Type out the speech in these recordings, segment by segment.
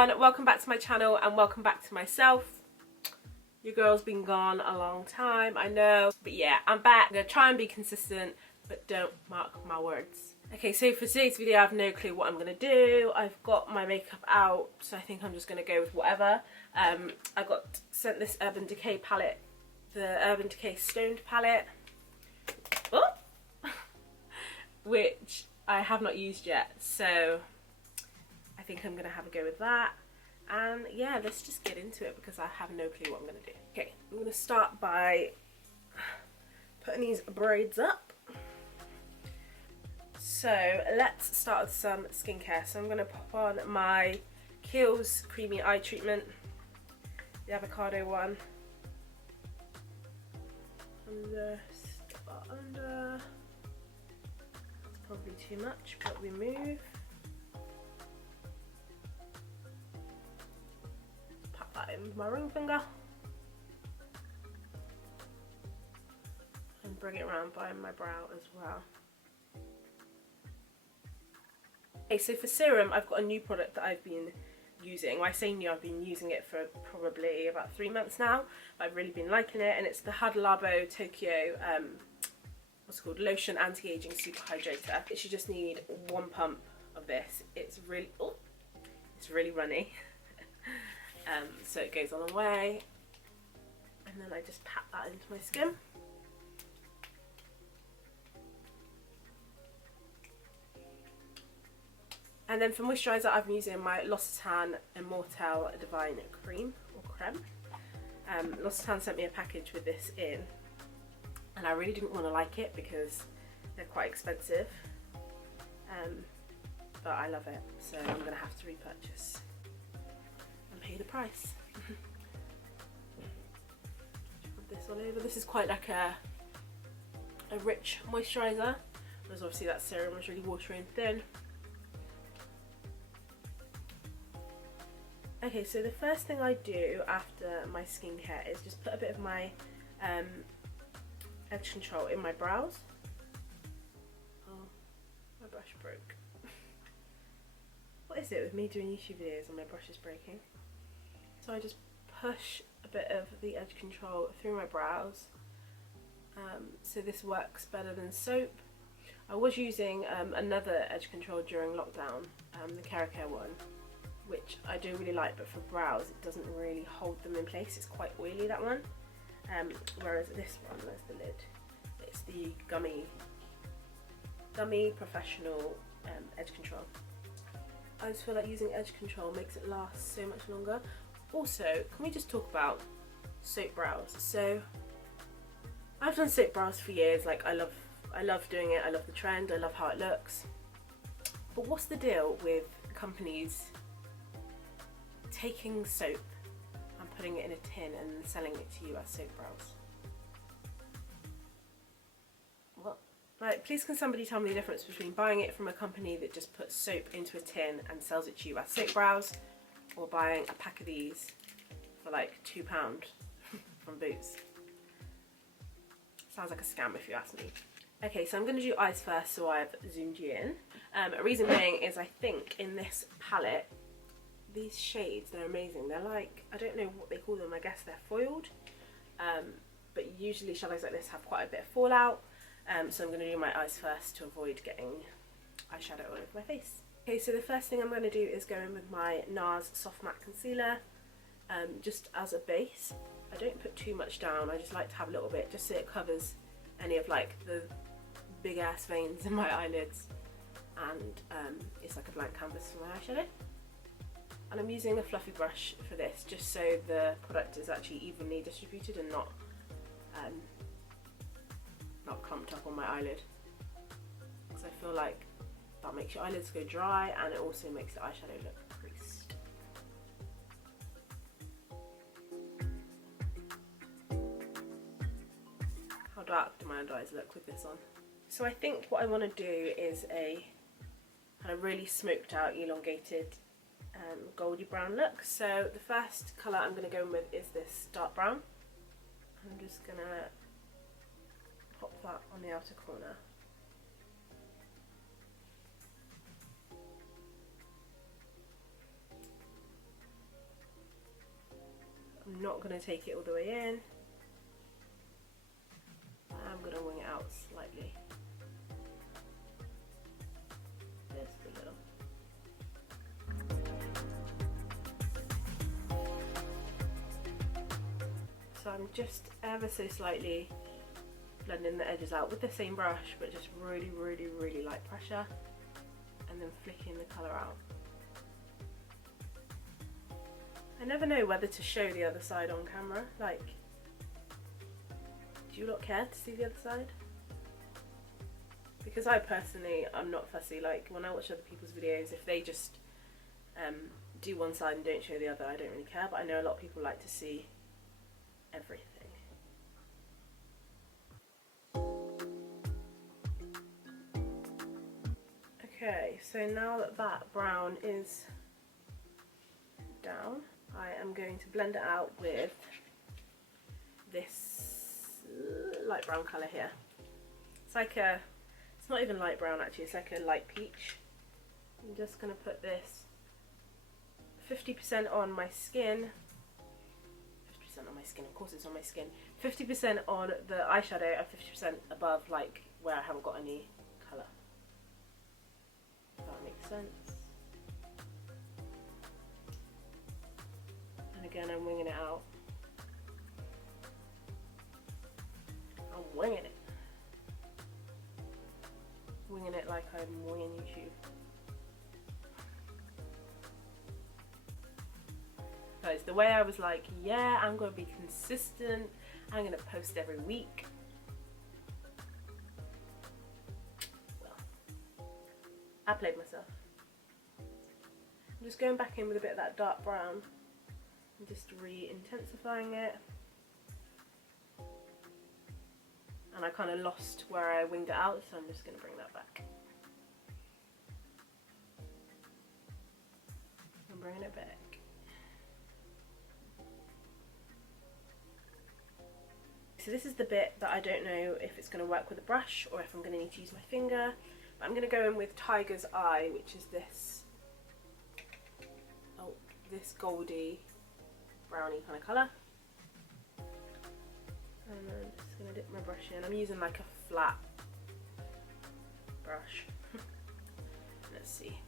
everyone, welcome back to my channel and welcome back to myself. Your girl's been gone a long time, I know, but yeah, I'm back. I'm gonna try and be consistent, but don't mark my words. Okay, so for today's video I have no clue what I'm gonna do. I've got my makeup out, so I think I'm just gonna go with whatever. I got sent this Urban Decay palette, the Urban Decay Stoned palette, which I have not used yet, so I think I'm gonna have a go with that. And yeah, let's just get into it because I have no clue what I'm gonna do. Okay, I'm gonna start by putting these braids up. So let's start with some skincare. So I'm gonna pop on my Kiehl's Creamy Eye Treatment, the avocado one. And just about under. That's probably too much, but we move. Pat that in with my ring finger. And bring it around by my brow as well. Okay, so for serum, I've got a new product that I've been using. When I say new, I've been using it for probably about 3 months now, but I've really been liking it, and it's the Hydrator Tokyo, what's it called, Lotion Anti-Aging Super Hydrator. You should just need 1 pump of this. It's really, it's really runny, so it goes a long way, and then I just pat that into my skin. And then for moisturiser, I've been using my Lotion Immortelle Divine Cream, or Creme. Lotion sent me a package with this in, and I really didn't want to like it because they're quite expensive, but I love it, so I'm going to have to repurchase and pay the price. Put this all over. This is quite like a rich moisturiser, whereas obviously that serum was really watery and thin. Okay, so the first thing I do after my skincare is just put a bit of my edge control in my brows. Oh, my brush broke. What is it with me doing YouTube videos and my brush is breaking? So I just push a bit of the edge control through my brows. So this works better than soap. I was using another edge control during lockdown, the Care one, which I do really like, but for brows it doesn't really hold them in place. It's quite oily, that one. Whereas this one, where's the lid? It's the Gummy Professional Edge Control. I just feel like using edge control makes it last so much longer. Also, can we just talk about soap brows? So I've done soap brows for years. Like I love doing it. I love the trend. I love how it looks. But what's the deal with companies taking soap and putting it in a tin and selling it to you as soap brows? What? Like, please can somebody tell me the difference between buying it from a company that just puts soap into a tin and sells it to you as soap brows, or buying a pack of these for like £2 from Boots? Sounds like a scam if you ask me. Okay, so I'm going to do eyes first, so I've zoomed you in. A reason being is I think in this palette, these shades, they're amazing. They're like, I don't know what they call them, I guess they're foiled. But usually shadows like this have quite a bit of fallout. So I'm going to do my eyes first to avoid getting eyeshadow all over my face. Okay, so the first thing I'm going to do is go in with my NARS Soft Matte Concealer, just as a base. I don't put too much down, I just like to have a little bit, just so it covers any of like the big ass veins in my eyelids, and it's like a blank canvas for my eyeshadow. And I'm using a fluffy brush for this, just so the product is actually evenly distributed and not clumped up on my eyelid, because I feel like that makes your eyelids go dry, and it also makes the eyeshadow look creased. How dark do my under eyes look with this on? So I think what I want to do is a kind of really smoked out, elongated goldy brown look. So the first colour I'm going to go in with is this dark brown. I'm just going to pop that on the outer corner. I'm not going to take it all the way in. I'm going to wing it out slightly. Just a little. So I'm just ever so slightly blending the edges out with the same brush, but just really, really, really light pressure, and then flicking the colour out. I never know whether to show the other side on camera. Like, do you not care to see the other side? Because I personally, I'm not fussy. Like, when I watch other people's videos, if they just do one side and don't show the other, I don't really care. But I know a lot of people like to see everything. Okay, so now that that brown is down, I am going to blend it out with this light brown colour here. It's like a, it's not even light brown actually, it's like a light peach. I'm just going to put this 50% on my skin. 50% on my skin, of course it's on my skin. 50% on the eyeshadow and 50% above, like where I haven't got any colour. If that makes sense. And again, I'm winging it out. I'm winging it. Winging it like I'm winging YouTube. Guys, the way I was like, yeah, I'm going to be consistent. I'm going to post every week. Well, I played myself. I'm just going back in with a bit of that dark brown. I'm just re-intensifying it. And I kind of lost where I winged it out, so I'm just going to bring that back. I'm bringing it back. So this is the bit that I don't know if it's going to work with a brush or if I'm going to need to use my finger. But I'm going to go in with Tiger's Eye, which is this, this goldy browny kind of colour. And I'm just going to dip my brush in. I'm using like a flat brush. Let's see.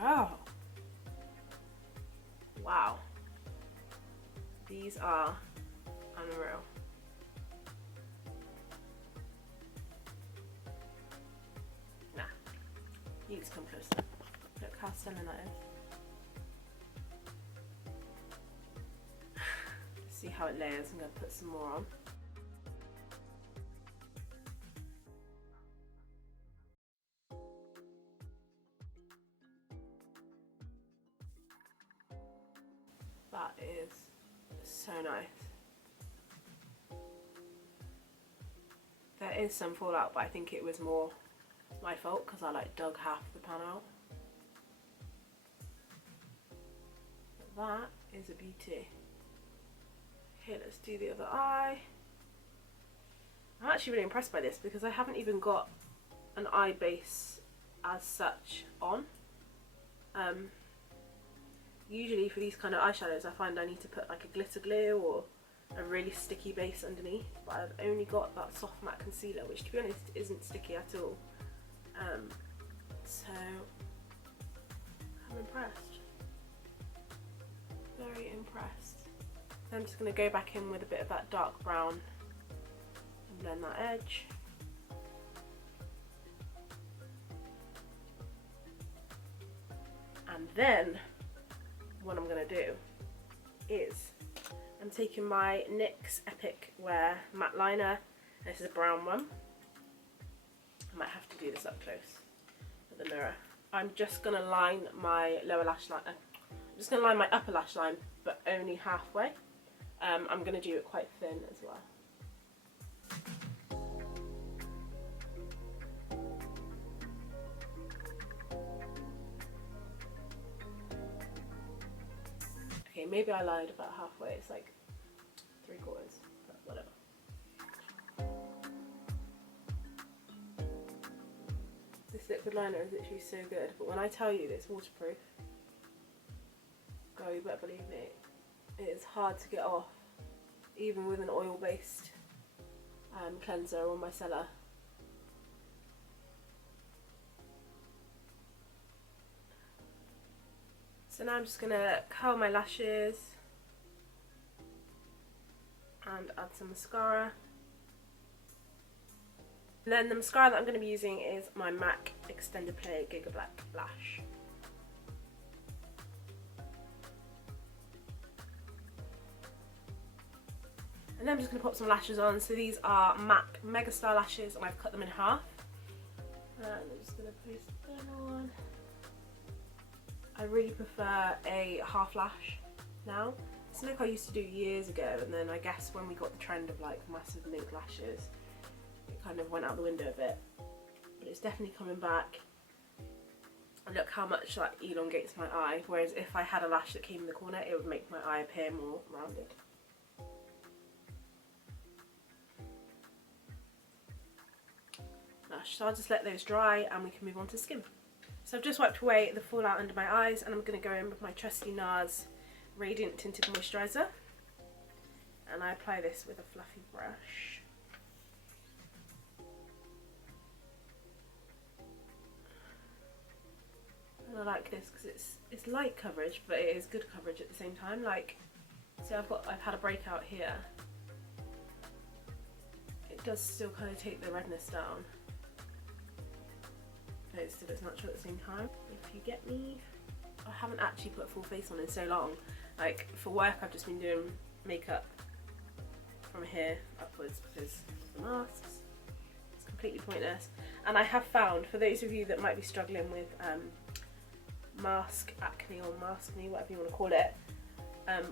Oh. Wow. These are unreal. Nah. You just come closer. Look how stunning that is. See how it layers. I'm going to put some more on. That is so nice. There is some fallout, but I think it was more my fault because I like dug half the pan out. But that is a beauty. Okay, let's do the other eye. I'm actually really impressed by this because I haven't even got an eye base as such on. Usually for these kind of eyeshadows I find I need to put like a glitter glue or a really sticky base underneath, but I've only got that soft matte concealer, which to be honest isn't sticky at all. So I'm impressed. Very impressed. I'm just going to go back in with a bit of that dark brown and blend that edge. And then what I'm going to do is I'm taking my NYX Epic Wear matte liner. This is a brown one. I might have to do this up close with the mirror. I'm just going to line my lower lash line. I'm just going to line my upper lash line, but only halfway. I'm going to do it quite thin as well. Okay, maybe I lied about halfway. It's like 3/4, but whatever. This liquid liner is literally so good, but when I tell you that it's waterproof, Girl, you better believe me, it is hard to get off, even with an oil-based cleanser or micellar. So now I'm just going to curl my lashes and add some mascara. And then the mascara that I'm going to be using is my MAC Extended Play Giga Black Lash. And then I'm just going to pop some lashes on. So these are MAC Megastar lashes and I've cut them in half. And I'm just going to place them on. I really prefer a half lash now. It's like I used to do years ago, and then I guess when we got the trend of like massive mink lashes, it kind of went out the window a bit. But it's definitely coming back. And look how much that elongates my eye, whereas if I had a lash that came in the corner, it would make my eye appear more rounded. So I'll just let those dry and we can move on to skin. So I've just wiped away the fallout under my eyes and I'm going to go in with my trusty NARS Radiant Tinted Moisturizer. And I apply this with a fluffy brush. And I like this because it's light coverage, but it is good coverage at the same time. Like, see, I've had a breakout here. It does still kind of take the redness down. But it's still as natural at the same time, if you get me. I haven't actually put a full face on in so long. Like, for work I've just been doing makeup from here upwards because of the masks. It's completely pointless. And I have found, for those of you that might be struggling with mask acne or maskne, whatever you want to call it,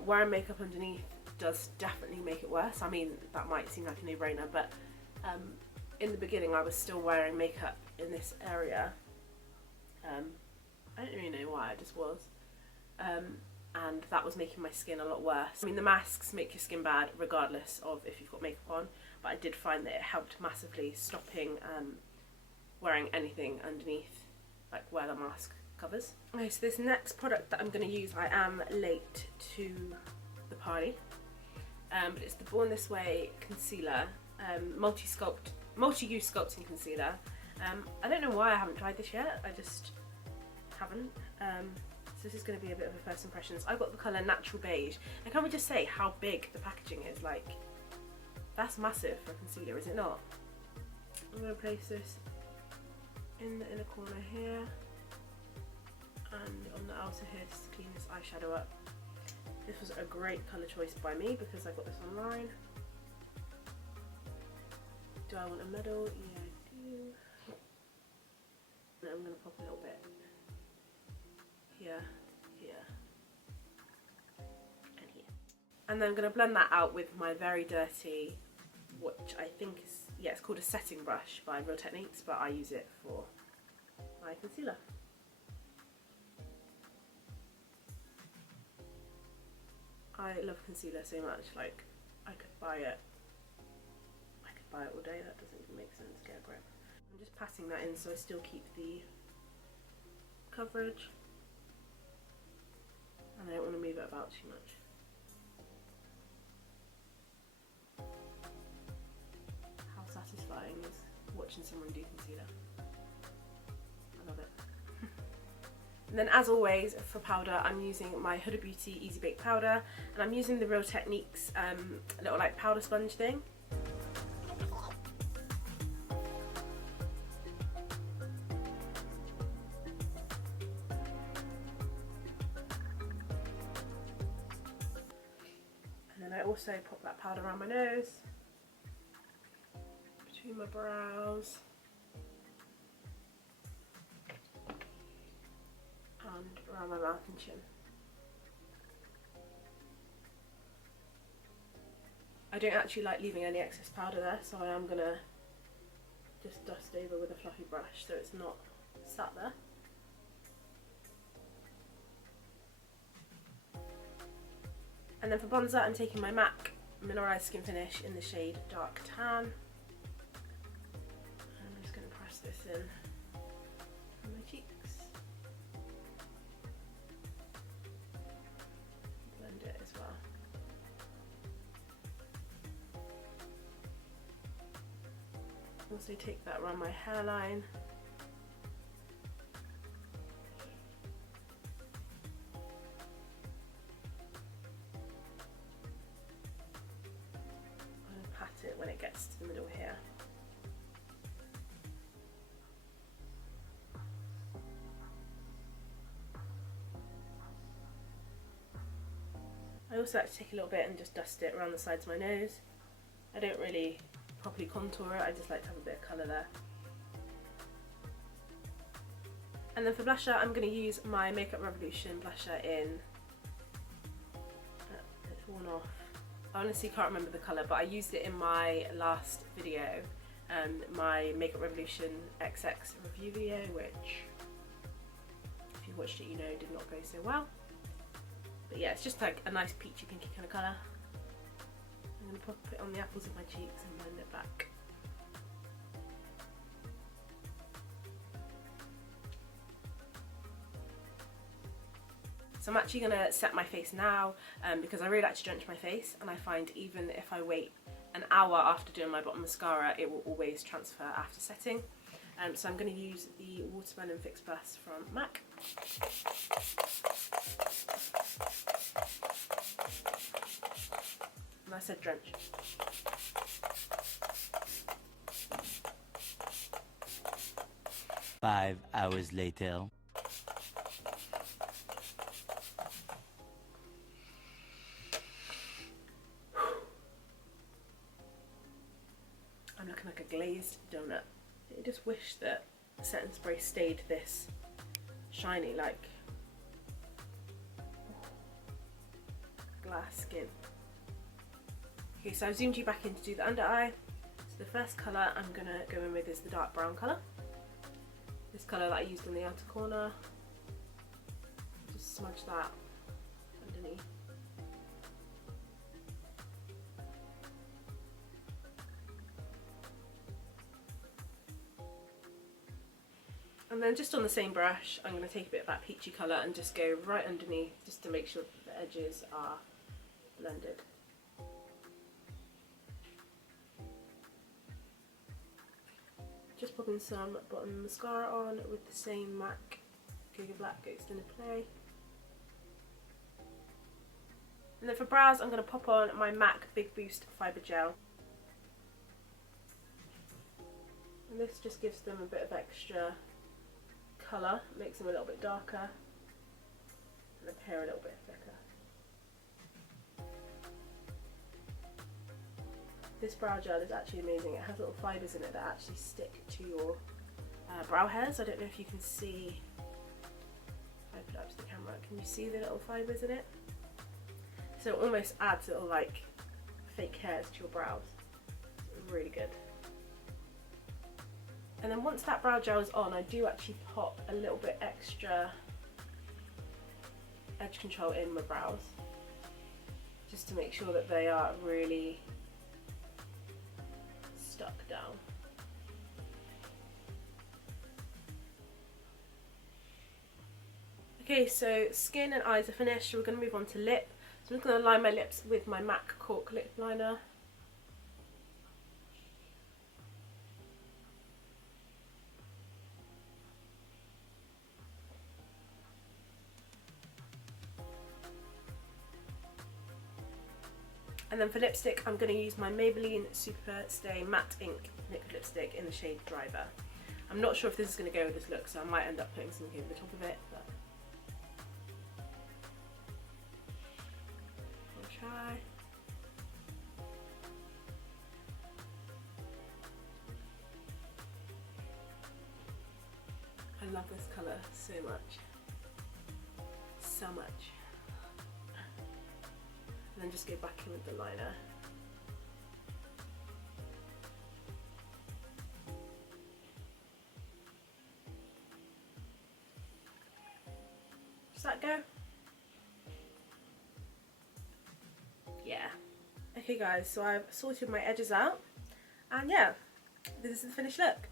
wearing makeup underneath does definitely make it worse. I mean, that might seem like a no-brainer, but in the beginning I was still wearing makeup in this area. I don't really know why, I just was. And that was making my skin a lot worse. I mean, the masks make your skin bad regardless of if you've got makeup on, but I did find that it helped massively stopping wearing anything underneath, like where the mask covers. Okay, so this next product that I'm going to use, I am late to the party, but it's the Born This Way Concealer, multi-use sculpting concealer. I don't know why I haven't tried this yet, I just haven't. So this is going to be a bit of a first impressions. I've got the colour Natural Beige, and can we just say how big the packaging is? Like, that's massive for a concealer, is it not? I'm going to place this in the inner corner here and on the outer here just to clean this eyeshadow up. This was a great colour choice by me because I got this online. Do I want a medal? Yeah, I do. And I'm going to pop a little bit here, here, and here. And then I'm going to blend that out with my very dirty, which I think is, yeah, it's called a setting brush by Real Techniques, but I use it for my concealer. I love concealer so much, like, I could buy it all day. That doesn't even make sense. Get a grip. I'm just patting that in so I still keep the coverage, and I don't want to move it about too much. How satisfying is watching someone do concealer. I love it. And then, as always, for powder, I'm using my Huda Beauty Easy Bake Powder, and I'm using the Real Techniques little like powder sponge thing. And then I also pop that powder around my nose, between my brows, and around my mouth and chin. I don't actually like leaving any excess powder there, so I am going to just dust over with a fluffy brush so it's not sat there. And then for bronzer, I'm taking my MAC Mineralized Skin Finish in the shade Dark Tan. And I'm just going to press this in on my cheeks. Also take that around my hairline. And pat it when it gets to the middle here. I also like to take a little bit and just dust it around the sides of my nose. I don't really properly contour it, I just like to have a bit of colour there. And then for blusher, I'm going to use my Makeup Revolution blusher in, it's worn off, I honestly can't remember the colour, but I used it in my last video, my Makeup Revolution XX review video, which, if you watched it you know did not go so well. But yeah, it's just like a nice peachy pinky kind of colour. I'm going to pop it on the apples of my cheeks and blend it back. So I'm actually going to set my face now because I really like to drench my face, and I find even if I wait an hour after doing my bottom mascara, it will always transfer after setting. So I'm going to use the Watermelon Fix Plus from MAC. And I said drench. Five hours later. I'm looking like a glazed donut. I just wish that the setting spray stayed this shiny, like glass skin. Okay, so I've zoomed you back in to do the under eye. So the first colour I'm going to go in with is the dark brown colour. This colour that I used on the outer corner. Just smudge that underneath. And then just on the same brush, I'm going to take a bit of that peachy colour and just go right underneath, just to make sure that the edges are blended. Just popping some bottom mascara on with the same MAC Giga Black Ghost in a Play. And then for brows, I'm going to pop on my MAC Big Boost Fibre Gel. And this just gives them a bit of extra colour, makes them a little bit darker and appear a little bit thicker. This brow gel is actually amazing. It has little fibres in it that actually stick to your brow hairs. I don't know if you can see, if I put it up to the camera, can you see the little fibres in it? So it almost adds little like fake hairs to your brows. It's really good. And then once that brow gel is on, I do actually pop a little bit extra edge control in my brows, just to make sure that they are really stuck down. Okay, so skin and eyes are finished, so we're going to move on to lip. So I'm just going to line my lips with my MAC Cork Lip Liner. And then for lipstick, I'm going to use my Maybelline Super Stay Matte Ink liquid lipstick in the shade Driver. I'm not sure if this is going to go with this look, so I might end up putting something over the top of it, but I'll try. I love this colour so much. So much. And then just go back in with the liner. Does that go? Yeah. Okay guys, so I've sorted my edges out, and yeah, this is the finished look.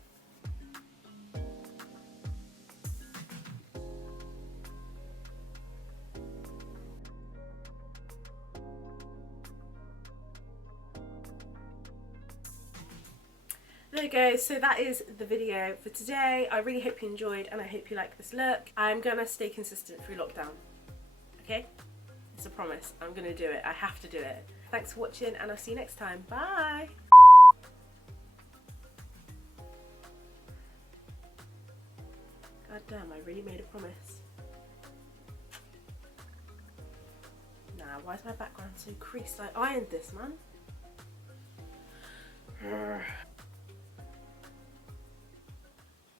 There you go, so that is the video for today. I really hope you enjoyed and I hope you like this look. I'm gonna stay consistent through lockdown, okay? It's a promise, I'm gonna do it, I have to do it. Thanks for watching and I'll see you next time, bye! God damn, I really made a promise. Nah, why is my background so creased? I ironed this, man.